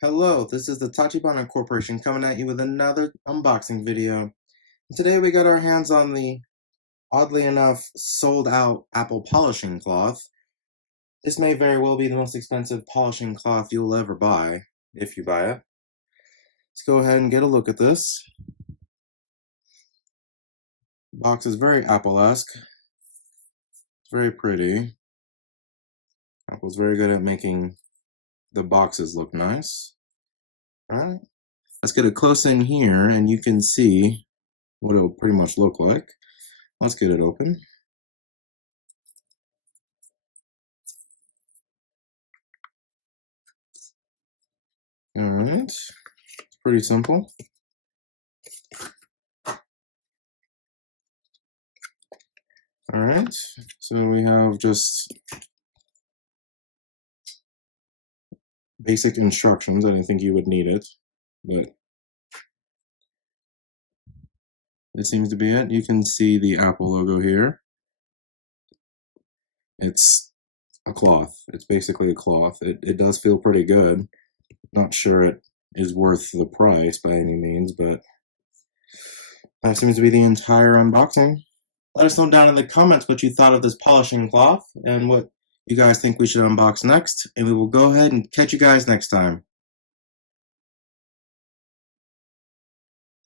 Hello, this is the Tachibana Corporation coming at you with another unboxing video. Today we got our hands on the, oddly enough, sold out Apple polishing cloth. This may very well be the most expensive polishing cloth you'll ever buy, if you buy it. Let's go ahead and get a look at this. The box is very Apple-esque. It's very pretty. Apple's very good at making the boxes look nice. Alright, let's get it close in here and you can see what it'll pretty much look like. Let's get it open. Alright, it's pretty simple. Alright, so we have just basic instructions. I didn't think you would need it, but it seems to be it. You can see the Apple logo here. It's a cloth. It's basically a cloth. It does feel pretty good. Not sure it is worth the price by any means, but that seems to be the entire unboxing. Let us know down in the comments what you thought of this polishing cloth and what you guys think we should unbox next, and we will go ahead and catch you guys next time.